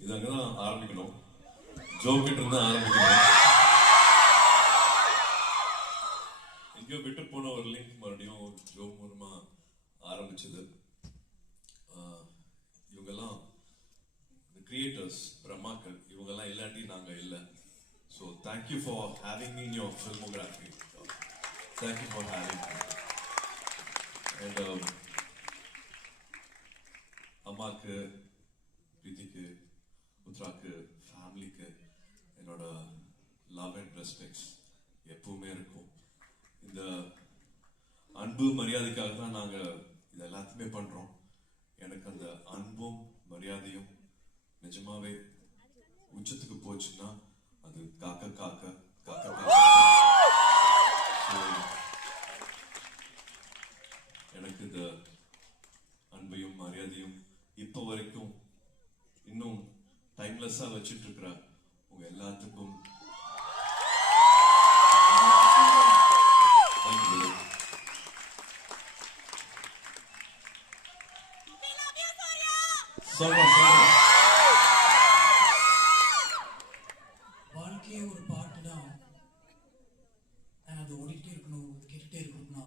இது அங்கதான் ஆரம்பிக்கணும். ஜோக்கிட்டு இருந்தா ஆரம்பிக்கணும். எங்கேயோ விட்டு போன ஒரு லிங்க் மறுபடியும் ஜோ மூலமா ஆரம்பிச்சது. இவங்கெல்லாம் கிரியேட்டர்ஸ், பிரம்மாக்கள், இவங்கெல்லாம் இல்லாட்டி நாங்க இல்லை. So thank you for having me in your filmography. Thank you for having me. And அம்மாக்கு, பிரீத்திக்கு, உத்ராக்கு, ஃபேமிலிக்கு என்னோட லவ் அண்ட் ரெஸ்பெக்ட்ஸ் எப்பவுமே இருக்கும். இந்த அன்பு மரியாதைக்காக தான் நாங்கள் இது எல்லாத்தையுமே பண்ணுறோம். எனக்கு அந்த அன்பும் மரியாதையும் நிஜமாவே உச்சத்துக்கு போச்சுன்னா அது காக்க காக்க காக்க காக்க. எனக்கு இந்த அன்பையும் மரியாதையும் இப்போ வரைக்கும் இன்னும் டைம்லெஸ்ஸா வச்சுட்டு இருக்கிற உங்க எல்லாத்துக்கும் so much.